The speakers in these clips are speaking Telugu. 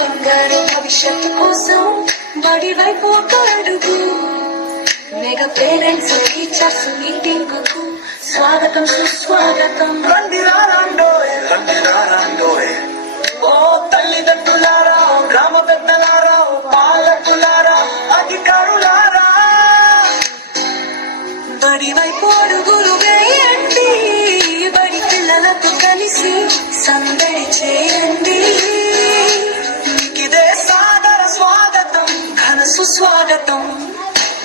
బంగారు భవిష్యత్తు కోసం బడి వైపు ఒక అడుగు. మెగా పేరెంట్స్ టీచర్స్ మీటింగ్ కు స్వాగతం సుస్వాగతం. రండి రాండోయ్ ఓ తల్లిదండ్రులారా, గ్రామ పెద్దలారా, పాలకులారా, అధికారులారా, బడి వైపు అడుగులు వేయండి. బడి పిల్లలకు కలిసి సందడి చేయండి. ఇదే సాదర స్వాగతం, ఘన సుస్వాగతం.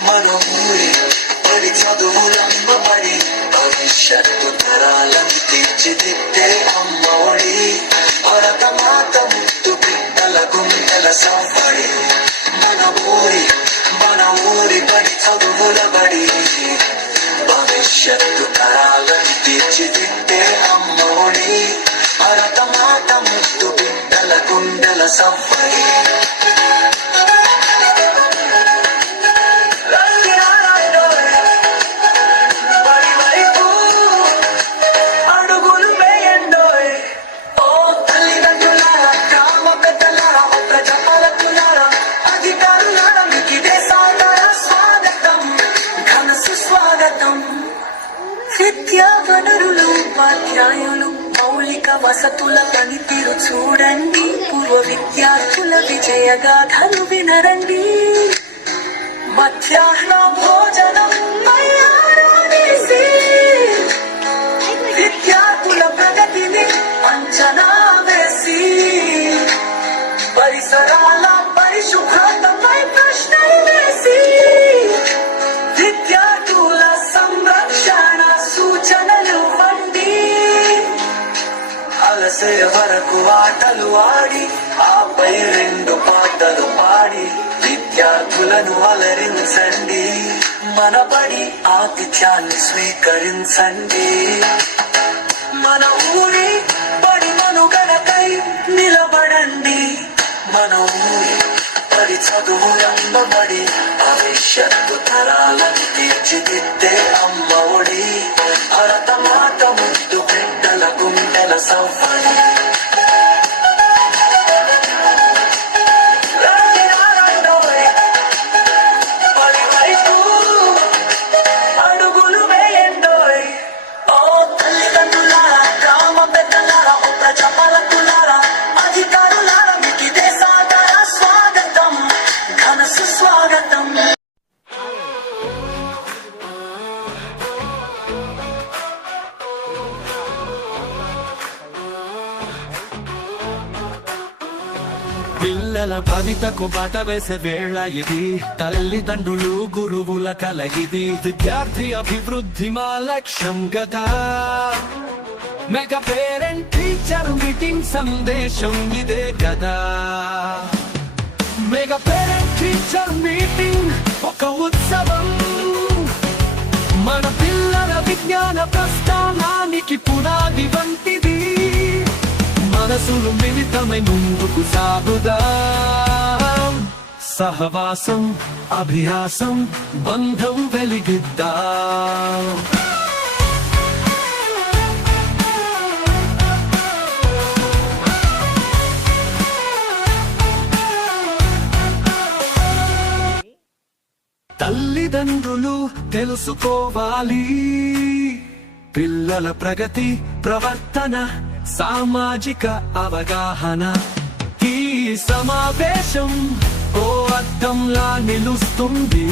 మన ఊరి బడి చదువులంబడి భవిష్యత్తు తరాలను తీర్చిదిద్దే అమ్మ ఒడి. భరత మాత ముద్దు బిడ్డల గుండెల సంబడి. మన ఊరి బడి చదువుల బడి భవిష్యత్తు తరాలను తీర్చిదిద్దే అమ్మ ఒడి. భరత మాత ముద్దు బిడ్డల గుండెల సంబడి. విద్యా వనరులు, ఉపాధ్యాయులు, మౌలిక వసతుల పనితీరు చూడండి. పూర్వ విద్యార్థుల విజయగాథలు వినరండి. మధ్యాహ్న భోజనం తయారనేసి విద్యార్థుల ప్రగతిని అంచనా వేసి పరిసరాల పరిశుభ్రతపై ప్రశ్నలు వేసి విద్యార్థుల సంరక్షణ సూచనలు వండి అలసే వరకు ఆటలు ఆడి ఆపై 2 పాటలు పాడి విద్యార్థులను అలరించండి. మన బడి ఆతిథ్యాన్ని స్వీకరించండి. మన ఊరి బడి మనుగడకై నిలబడండి. మన ఊరి బడి చదువులంబడి భవిష్యత్తు తరాలను తీర్చిదిద్దే అమ్మ ఒడి. భరత మాత ముద్దు బిడ్డల గుండెల సంబడి. పిల్లల భవితకు బాట వేసే వేళ ఇది. తల్లిదండ్రులు గురువుల కల ఇది. విద్యార్థి అభివృద్ధి మా లక్ష్యం గదా. మెగా పేరెంట్ టీచర్ మీటింగ్ సందేశం ఇదే కదా. మెగా పేరెంట్ టీచర్ మీటింగ్ ఒక ఉత్సవం. మన పిల్లల విజ్ఞాన ప్రస్థానానికి పునాది వంటిది. మనసులు మిళితమై ముందుకు సాగుదాం. సహవాసం అభ్యాసం బంధం వెలిగిద్దాం. తల్లిదండ్రులు తెలుసుకోవాలి పిల్లల ప్రగతి, ప్రవర్తన, సామాజిక అవగాహన. ఈ సమావేశం ఓ అద్దంలా నిలుస్తుంది.